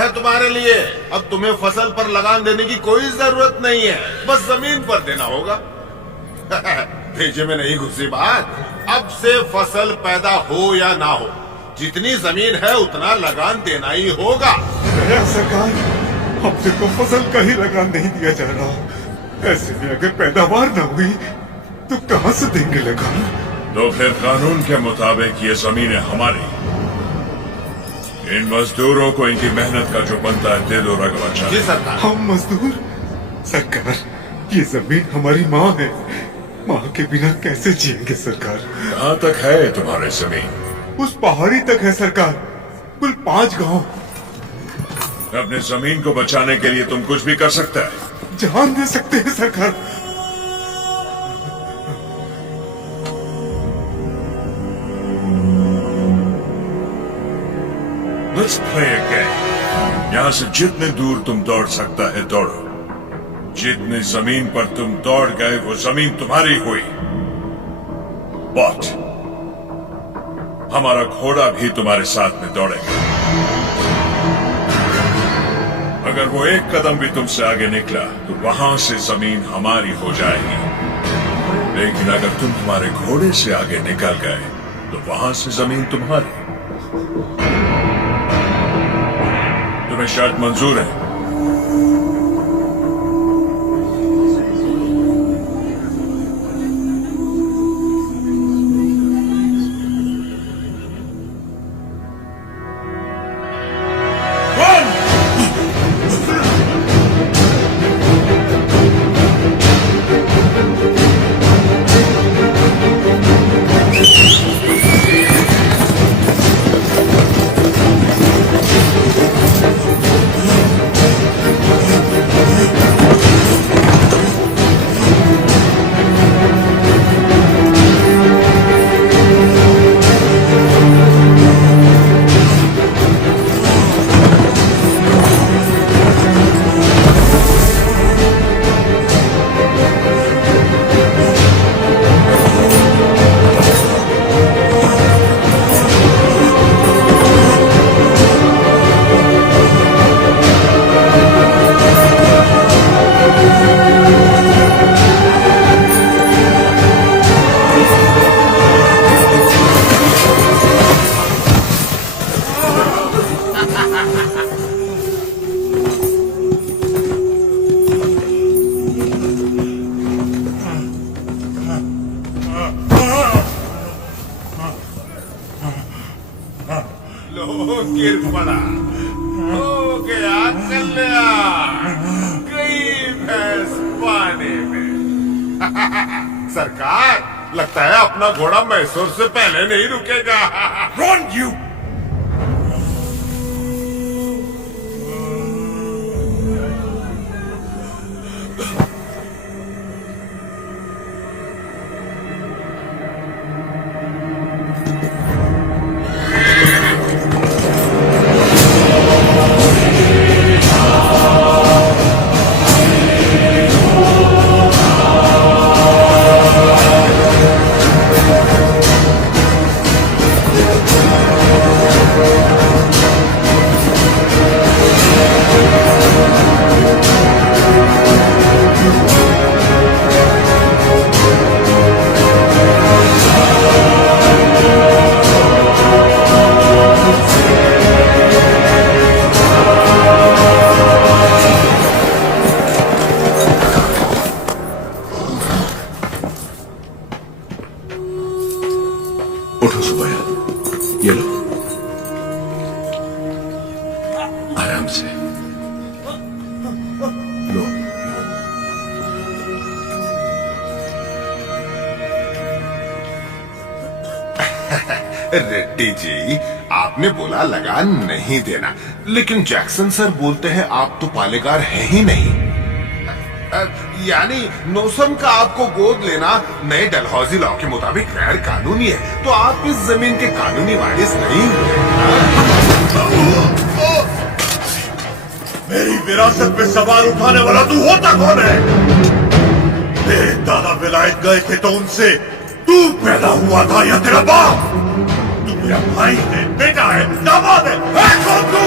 है तुम्हारे लिए। अब तुम्हें फसल पर लगान देने की कोई जरूरत नहीं है, बस जमीन पर देना होगा। भेजे में नहीं घुसी बात। अब से फसल पैदा हो या ना हो, जितनी जमीन है उतना लगान देना ही होगा। सरकार, हमसे तो फसल का ही लगान नहीं दिया जा रहा। ऐसे में अगर पैदावार न हुई तो कहाँ से देंगे लगान? तो फिर कानून के मुताबिक ये जमीन है हमारी। इन मजदूरों को इनकी मेहनत का जो बनता है दे दो राघवाचार्य। जी सरकार। हम मजदूर? सरकार, ये जमीन हमारी माँ है। माँ के बिना कैसे जिएंगे सरकार? कहाँ तक है तुम्हारी जमीन? उस पहाड़ी तक है सरकार, कुल 5 गांव। अपनी जमीन को बचाने के लिए तुम कुछ भी कर सकता है। जान दे सकते हैं सरकार। Let's play a game. यहाँ से जितने दूर तुम दौड़ सकता है दौड़ो। जितनी जमीन पर तुम दौड़ गए वो जमीन तुम्हारी हुई। बट हमारा घोड़ा भी तुम्हारे साथ में दौड़ेगा। अगर वो एक कदम भी तुमसे आगे निकला तो वहां से जमीन हमारी हो जाएगी। लेकिन अगर तुम हमारे घोड़े से आगे निकल गए तो वहां से जमीन तुम्हारी। तुम्हें शर्त मंजूर है? गिर पड़ा, हो गया कल्याण, गई भैंस पानी में। सरकार, लगता है अपना घोड़ा मैसूर से पहले नहीं रुकेगा। Run, you! उठो सुबैया, ये लो, आराम से लो। रेड्डी जी, आपने बोला लगान नहीं देना, लेकिन जैक्सन सर बोलते हैं आप तो पालेगार है ही नहीं। यानी नौसम का आपको गोद लेना नए डलहौजी लॉ के मुताबिक गैर कानूनी है, तो आप इस जमीन के कानूनी वारिस नहीं हुए। मेरी विरासत पे सवाल उठाने वाला तू होता कौन है? तेरे दादा विलायत गए थे तो उनसे तू पैदा हुआ था या तेरा बाप? तू मेरा भाई है, बेटा है, दामाद है कौन तू?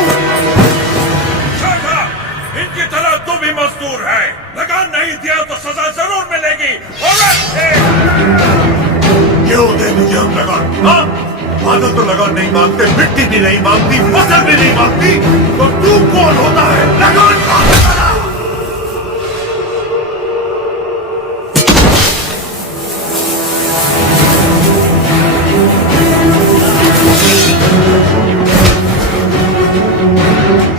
मजदूर है, लगान नहीं दिया तो सजा जरूर मिलेगी। और क्यों दे मुझे हम लगान? हाँ, बादल तो लगान नहीं मांगते, मिट्टी भी नहीं मांगती, फसल भी नहीं मांगती, तो तू कौन होता है लगान मांगने वाला?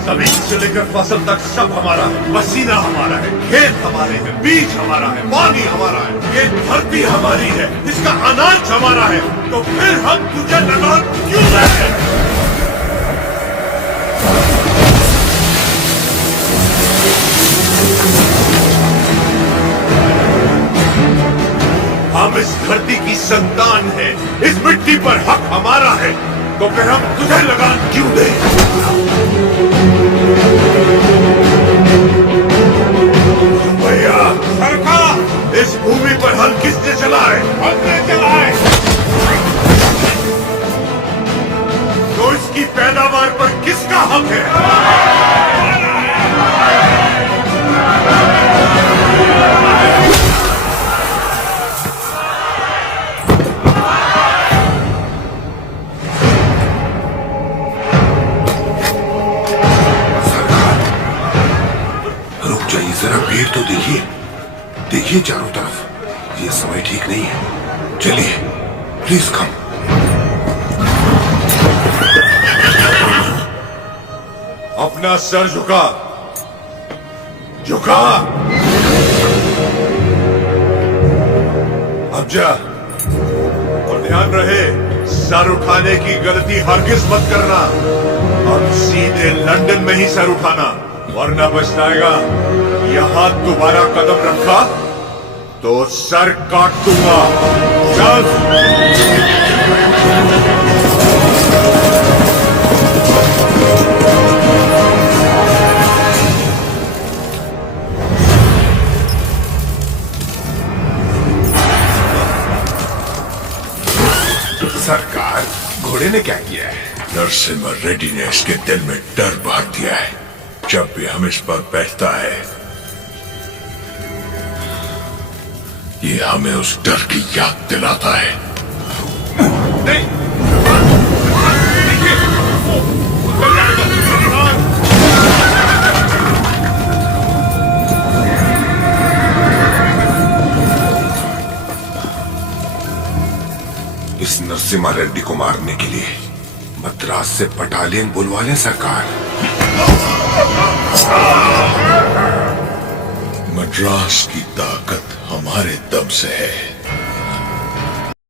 जमीन से लेकर फसल तक सब हमारा है, पसीना हमारा है, खेत हमारे हैं, बीज हमारा है, पानी हमारा है, ये धरती हमारी है, इसका अनाज हमारा है, तो फिर हम तुझे लगान क्यों दें? हम इस धरती की संतान हैं, इस मिट्टी पर हक हमारा है, तो फिर हम तुझे लगान क्यों दें? भैया, सरकार, इस भूमि पर हल किसने चलाए? हमने चलाए। तो इसकी पैदावार पर किसका हक है? जरा भीड़ तो देखिए, देखिए चारों तरफ, ये समय ठीक नहीं है। चलिए, प्लीज कम। अपना सर झुका, झुका। अब जा, और ध्यान रहे, सर उठाने की गलती हरगिज मत करना। अब सीधे लंदन में ही सर उठाना, वरना पछताएगा। यहां दोबारा कदम रखा तो सर काट दूंगा। चल। सरकार, घोड़े ने क्या किया है? नरसिम्हा रेड्डी ने इसके दिल में डर भर दिया है। जब भी हम इस पर बैठता है, ये हमें उस डर की याद दिलाता है। नहीं, इस नरसिम्हा रेड्डी को मारने के लिए मद्रास से बटालियन बुलवा लें सरकार। मद्रास की ताकत हमारे दम से है।